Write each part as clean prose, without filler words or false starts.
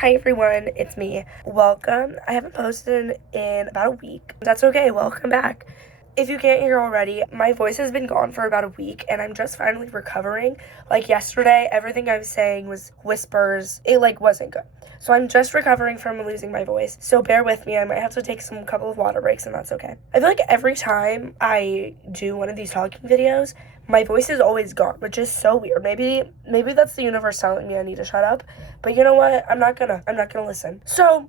Hi everyone, it's me. Welcome. I haven't posted in about a week. That's okay, welcome back. If you can't hear already, my voice has been gone for about a week and I'm just finally recovering. Like yesterday, everything I was saying was whispers. It wasn't good. So I'm just recovering from losing my voice. So bear with me. I might have to take some couple of water breaks and that's okay. I feel like every time I do one of these talking videos, my voice is always gone, which is so weird. Maybe that's the universe telling me I need to shut up. But you know what? I'm not gonna listen. So,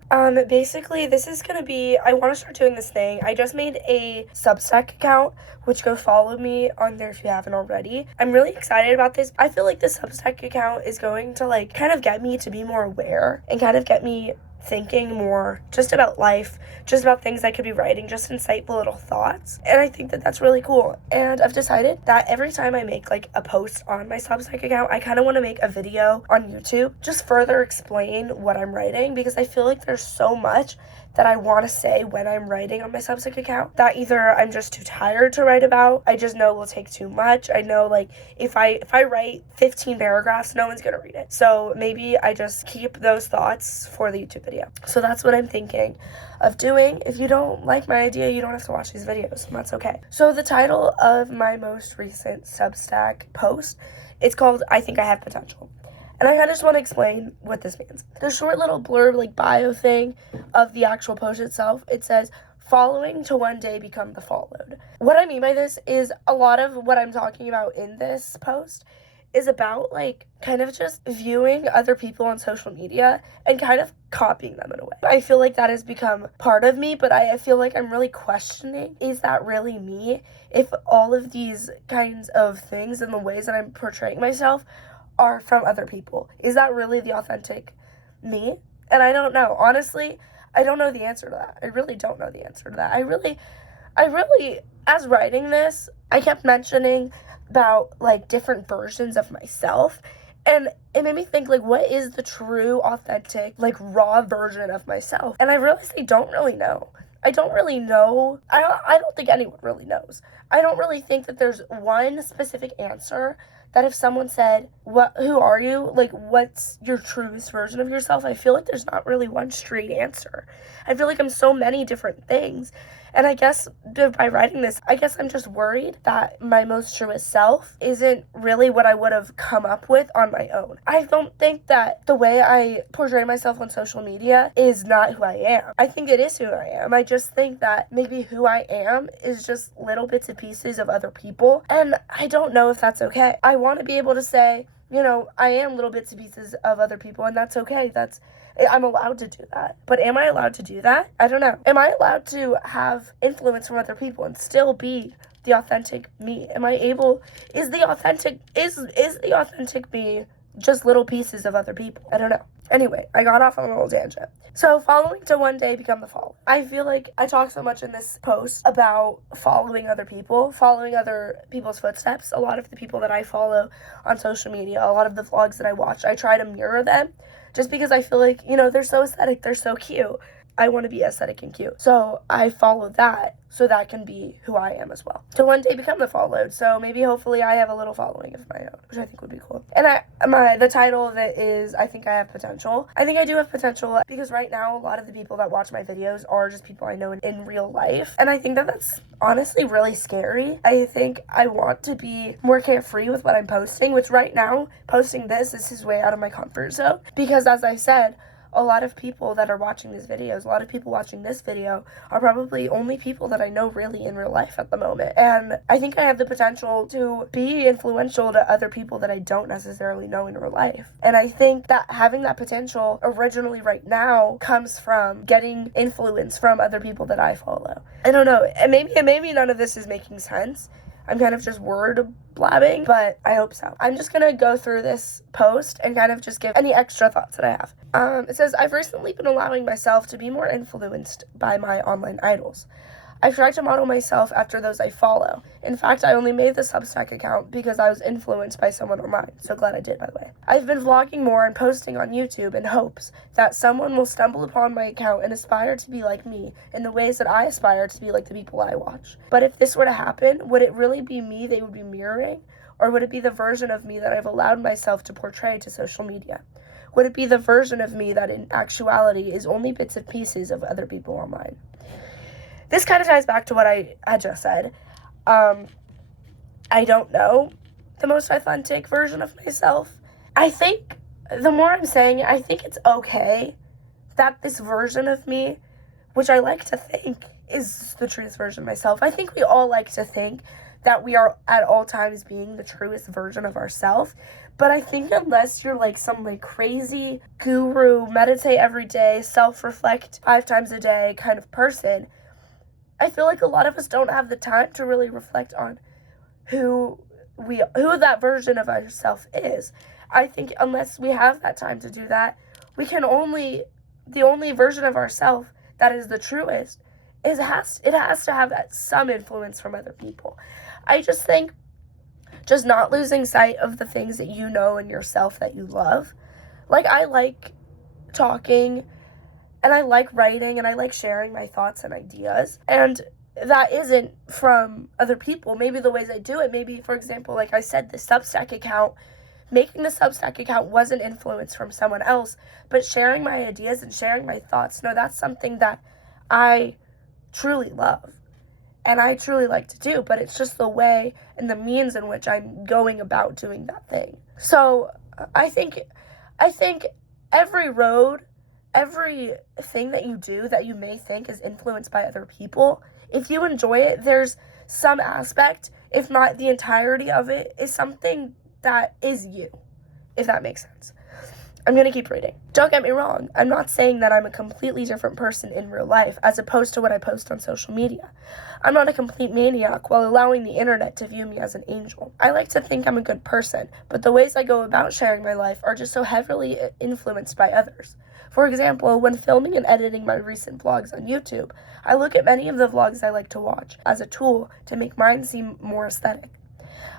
basically this is gonna be, I want to start doing this thing. I just made a Substack account, which go follow me on there if you haven't already. I'm really excited about this. I feel like the Substack account is going to kind of get me to be more aware and kind of get me thinking more just about life, just about things I could be writing, just insightful little thoughts. And I think that that's really cool. And I've decided that every time I make a post on my Substack account, I kind of want to make a video on YouTube, just further explain what I'm writing, because I feel like there's so much that I want to say when I'm writing on my Substack account that either I'm just too tired to write about, I just know will take too much. I know if I write 15 paragraphs, no one's gonna read it. So maybe I just keep those thoughts for the YouTube video. So that's what I'm thinking of doing. If you don't like my idea, you don't have to watch these videos, and that's okay. So the title of my most recent Substack post, it's called I Think I Have Potential. And I kind of just want to explain what this means. The short little blurb, bio thing of the actual post itself, it says, following to one day become the followed. What I mean by this is a lot of what I'm talking about in this post is about, kind of just viewing other people on social media and kind of copying them in a way. I feel like that has become part of me, but I feel like I'm really questioning, is that really me? If all of these kinds of things and the ways that I'm portraying myself are from other people. Is that really the authentic me? And I don't know. Honestly, I don't know the answer to that. I really don't know the answer to that. I really, as writing this, I kept mentioning about, different versions of myself. And it made me think, what is the true, authentic, raw version of myself? And I realized I don't really know. I don't really know. I don't think anyone really knows. I don't really think that there's one specific answer that if someone said, who are you? What's your truest version of yourself? I feel like there's not really one straight answer. I feel like I'm so many different things. And I guess by writing this, I'm just worried that my most truest self isn't really what I would have come up with on my own. I don't think that the way I portray myself on social media is not who I am. I think it is who I am. I just think that maybe who I am is just little bits and pieces of other people. And I don't know if that's okay. I want to be able to say, I am little bits and pieces of other people, and that's okay. I'm allowed to do that. But am I allowed to do that? I don't know. Am I allowed to have influence from other people and still be the authentic me? Is the authentic me just little pieces of other people? I don't know. Anyway, I got off on a little tangent. So following to one day become the follower. I feel like I talk so much in this post about following other people, following other people's footsteps. A lot of the people that I follow on social media, a lot of the vlogs that I watch, I try to mirror them just because I feel like, they're so aesthetic, they're so cute. I want to be aesthetic and cute. So I follow that so that can be who I am as well. To one day become the followed. So maybe hopefully I have a little following of my own, which I think would be cool. And the title of it is I Think I Have Potential. I think I do have potential because right now a lot of the people that watch my videos are just people I know in real life. And I think that that's honestly really scary. I think I want to be more carefree with what I'm posting, which right now posting this is way out of my comfort zone. Because as I said, a lot of people that are watching these videos, a lot of people watching this video are probably only people that I know really in real life at the moment. And I think I have the potential to be influential to other people that I don't necessarily know in real life. And I think that having that potential originally right now comes from getting influence from other people that I follow. I don't know. And maybe none of this is making sense. I'm kind of just word blabbing, but I hope so. I'm just gonna go through this post and kind of just give any extra thoughts that I have. It says, I've recently been allowing myself to be more influenced by my online idols. I've tried to model myself after those I follow. In fact, I only made the Substack account because I was influenced by someone online. So glad I did, by the way. I've been vlogging more and posting on YouTube in hopes that someone will stumble upon my account and aspire to be like me in the ways that I aspire to be like the people I watch. But if this were to happen, would it really be me they would be mirroring? Or would it be the version of me that I've allowed myself to portray to social media? Would it be the version of me that in actuality is only bits and pieces of other people online? This kind of ties back to what I just said. I don't know the most authentic version of myself. I think the more I'm saying it, I think it's okay that this version of me, which I like to think is the truest version of myself, I think we all like to think that we are at all times being the truest version of ourselves. But I think unless you're like some like crazy guru, meditate every day, self-reflect 5 times a day kind of person, I feel like a lot of us don't have the time to really reflect on who that version of ourselves is. I think unless we have that time to do that, the only version of ourselves that is the truest it has to have that some influence from other people. I just think just not losing sight of the things that you know in yourself that you love. Like, I like talking, and I like writing, and I like sharing my thoughts and ideas, and that isn't from other people. Maybe the ways I do it, maybe, for example, like I said, the Substack account, making the Substack account was an influence from someone else, but sharing my ideas and sharing my thoughts, no, that's something that I truly love and I truly like to do, but it's just the way and the means in which I'm going about doing that thing. So I think every road, everything that you do that you may think is influenced by other people, if you enjoy it, there's some aspect, if not the entirety of it, is something that is you, if that makes sense. I'm going to keep reading. Don't get me wrong. I'm not saying that I'm a completely different person in real life as opposed to what I post on social media. I'm not a complete maniac while allowing the internet to view me as an angel. I like to think I'm a good person, but the ways I go about sharing my life are just so heavily influenced by others. For example, when filming and editing my recent vlogs on YouTube, I look at many of the vlogs I like to watch as a tool to make mine seem more aesthetic.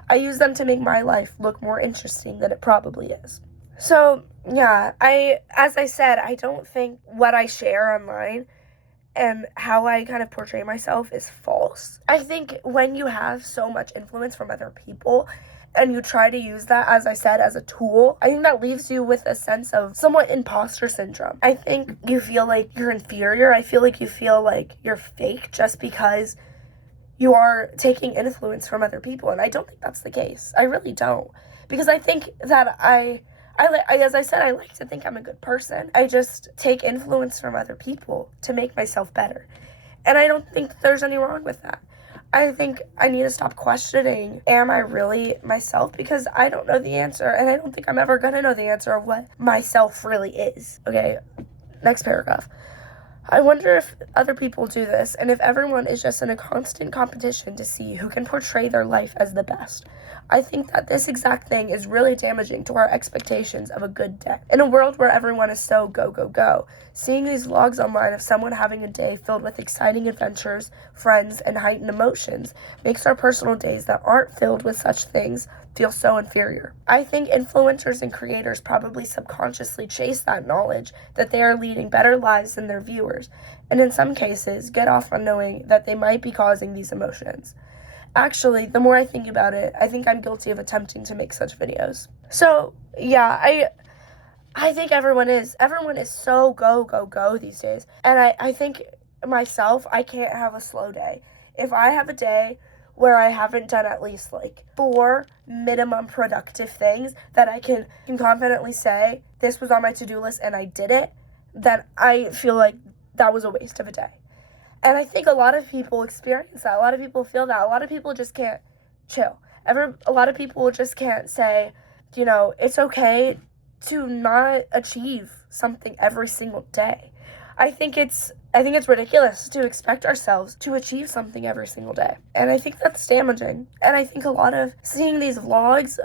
I use them to make my life look more interesting than it probably is. So, yeah, as I said, I don't think what I share online and how I kind of portray myself is false. I think when you have so much influence from other people and you try to use that, as I said, as a tool, I think that leaves you with a sense of somewhat imposter syndrome. I think you feel like you're inferior. I feel like you feel like you're fake just because you are taking influence from other people, and I don't think that's the case. I really don't. Because I think that as I said, I like to think I'm a good person. I just take influence from other people to make myself better. And I don't think there's any wrong with that. I think I need to stop questioning, am I really myself? Because I don't know the answer, and I don't think I'm ever going to know the answer of what myself really is. Okay, next paragraph. I wonder if other people do this, and if everyone is just in a constant competition to see who can portray their life as the best. I think that this exact thing is really damaging to our expectations of a good day. In a world where everyone is so go, go, go, seeing these vlogs online of someone having a day filled with exciting adventures, friends, and heightened emotions makes our personal days that aren't filled with such things feel so inferior. I think influencers and creators probably subconsciously chase that knowledge that they are leading better lives than their viewers, and in some cases get off on knowing that they might be causing these emotions. Actually, the more I think about it, I think I'm guilty of attempting to make such videos. So, yeah, I think everyone is so go, go, go these days. And I think myself, I can't have a slow day. If I have a day where I haven't done at least like 4 minimum productive things that I can confidently say, this was on my to-do list and I did it, then I feel like that was a waste of a day. And I think a lot of people experience that. A lot of people feel that. A lot of people just can't chill. A lot of people just can't say, you know, it's okay to not achieve something every single day. I think it's ridiculous to expect ourselves to achieve something every single day. And I think that's damaging. And I think a lot of seeing these vlogs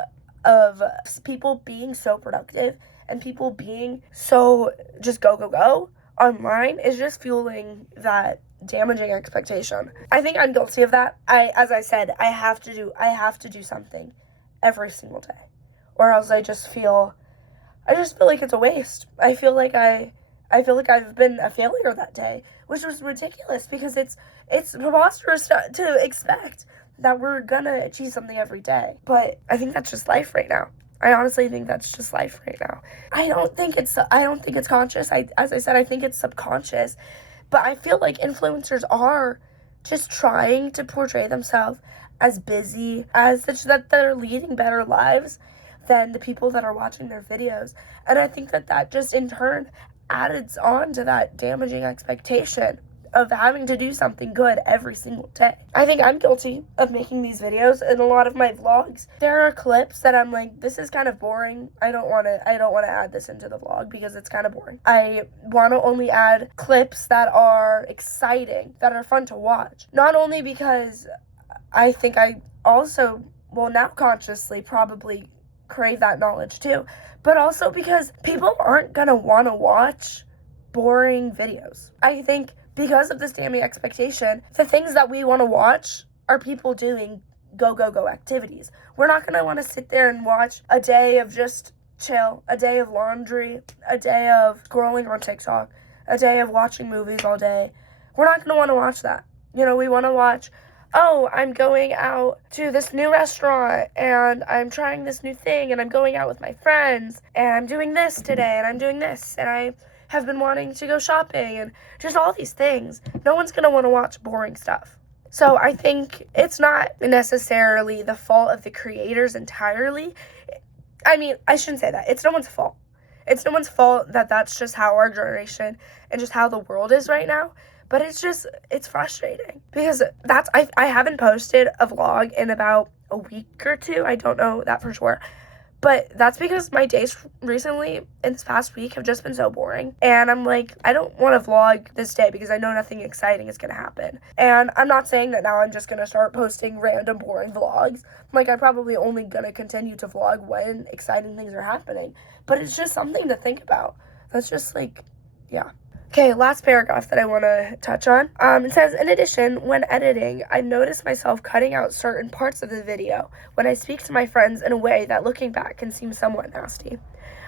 of people being so productive and people being so just go, go, go online is just fueling that damaging expectation. I think I'm guilty of that. As I said, I have to do something every single day, or else I just feel like it's a waste. I feel like I've been a failure that day, which was ridiculous because it's preposterous to expect that we're gonna achieve something every day. But I think that's just life right now. I honestly think that's just life right now. I don't think it's conscious. As I said, I think it's subconscious. But I feel like influencers are just trying to portray themselves as busy, as that they're leading better lives than the people that are watching their videos. And I think that just in turn adds on to that damaging expectation of having to do something good every single day. I think I'm guilty of making these videos. In a lot of my vlogs, there are clips that I'm like, this is kind of boring. I don't want to add this into the vlog because it's kind of boring. I want to only add clips that are exciting, that are fun to watch. Not only because I think I also will now consciously probably crave that knowledge too, but also because people aren't going to want to watch boring videos. I think because of this damning expectation, the things that we want to watch are people doing go activities. We're not going to want to sit there and watch a day of just chill, a day of laundry, a day of scrolling on TikTok, a day of watching movies all day. We're not going to want to watch that. You know, we want to watch, oh, I'm going out to this new restaurant and I'm trying this new thing and I'm going out with my friends and I'm doing this today and I'm doing this and I have been wanting to go shopping and just all these things. No one's going to want to watch boring stuff. So I think it's not necessarily the fault of the creators entirely. I mean, I shouldn't say that. It's no one's fault. It's no one's fault that that's just how our generation and just how the world is right now. But it's frustrating because I haven't posted a vlog in about a week or two. I don't know that for sure. But that's because my days recently, in this past week, have just been so boring. And I'm like, I don't want to vlog this day because I know nothing exciting is going to happen. And I'm not saying that now I'm just going to start posting random boring vlogs. Like, I'm probably only going to continue to vlog when exciting things are happening. But it's just something to think about. That's just like, yeah. Okay, last paragraph that I want to touch on. It says, in addition, when editing, I notice myself cutting out certain parts of the video when I speak to my friends in a way that looking back can seem somewhat nasty.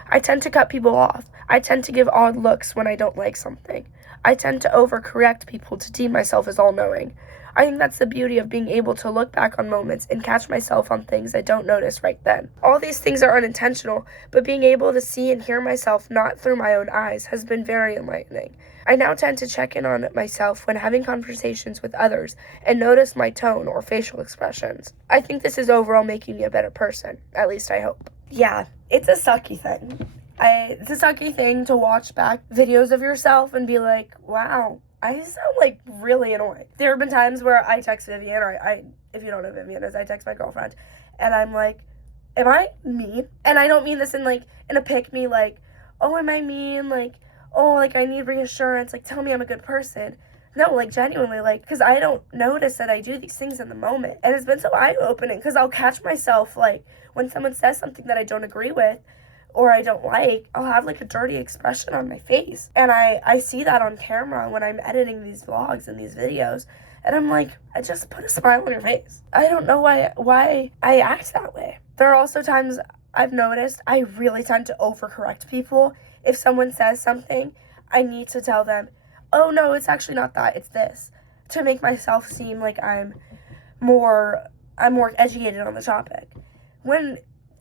I tend to cut people off. I tend to give odd looks when I don't like something. I tend to overcorrect people to deem myself as all-knowing. I think that's the beauty of being able to look back on moments and catch myself on things I don't notice right then. All these things are unintentional, but being able to see and hear myself not through my own eyes has been very enlightening. I now tend to check in on myself when having conversations with others and notice my tone or facial expressions. I think this is overall making me a better person. At least I hope. Yeah, it's a sucky thing. It's a sucky thing to watch back videos of yourself and be like, wow, I sound like really annoying. There have been times where I text Vivian, or if you don't know Vivian is, I text my girlfriend, and I'm like, am I mean? And I don't mean this in a pick me, like, oh, am I mean? Like, oh, like, I need reassurance, like, tell me I'm a good person. No, like, genuinely, like, because I don't notice that I do these things in the moment. And it's been so eye-opening, because I'll catch myself, like, when someone says something that I don't agree with, or I don't like, I'll have like a dirty expression on my face. And I see that on camera when I'm editing these vlogs and these videos. And I'm like, I just put a smile on your face. I don't know why I act that way. There are also times I've noticed I really tend to overcorrect people. If someone says something, I need to tell them, oh no, it's actually not that, it's this. To make myself seem like I'm more educated on the topic. When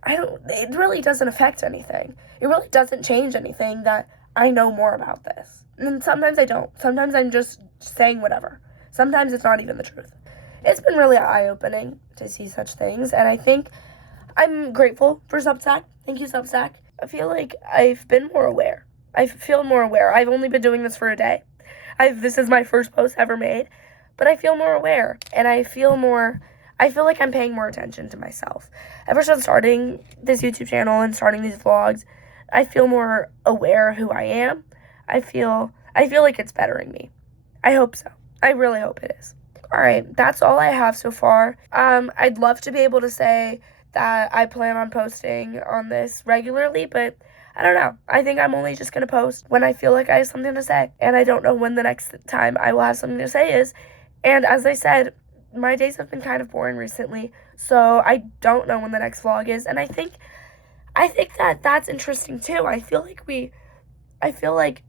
it really doesn't affect anything. It really doesn't change anything that I know more about this. And sometimes I don't. Sometimes I'm just saying whatever. Sometimes it's not even the truth. It's been really eye-opening to see such things, and I think I'm grateful for Substack. Thank you, Substack. I feel like I've been more aware. I feel more aware. I've only been doing this for a day. This is my first post ever made, but I feel more aware, and I feel like I'm paying more attention to myself. Ever since starting this YouTube channel and starting these vlogs, I feel more aware of who I am. I feel like it's bettering me. I hope so. I really hope it is. All right, that's all I have so far. I'd love to be able to say that I plan on posting on this regularly, but I don't know. I think I'm only just going to post when I feel like I have something to say. And I don't know when the next time I will have something to say is. And as I said, my days have been kind of boring recently, so I don't know when the next vlog is, and I think that that's interesting too. I feel like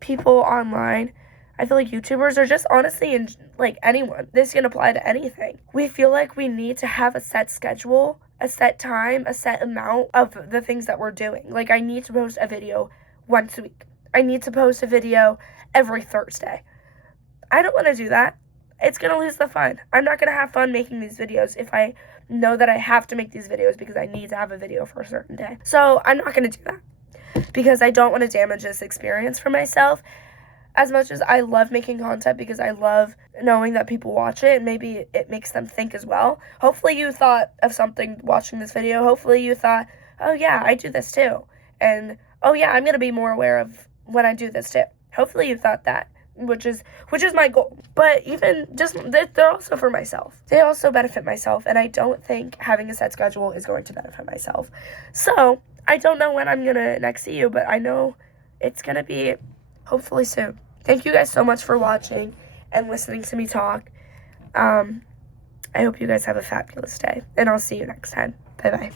people online, I feel like YouTubers are just honestly, and like anyone, this can apply to anything. We feel like we need to have a set schedule, a set time, a set amount of the things that we're doing. Like, I need to post a video once a week. I need to post a video every Thursday. I don't want to do that. It's going to lose the fun. I'm not going to have fun making these videos if I know that I have to make these videos because I need to have a video for a certain day. So I'm not going to do that because I don't want to damage this experience for myself. As much as I love making content because I love knowing that people watch it, and maybe it makes them think as well. Hopefully you thought of something watching this video. Hopefully you thought, oh yeah, I do this too. And oh yeah, I'm going to be more aware of when I do this too. Hopefully you thought that. Which is my goal. But even just, they're also for myself. They also benefit myself, and I don't think having a set schedule is going to benefit myself. So, I don't know when I'm gonna next see you, but I know it's gonna be hopefully soon. Thank you guys so much for watching and listening to me talk. I hope you guys have a fabulous day, and I'll see you next time. Bye-bye.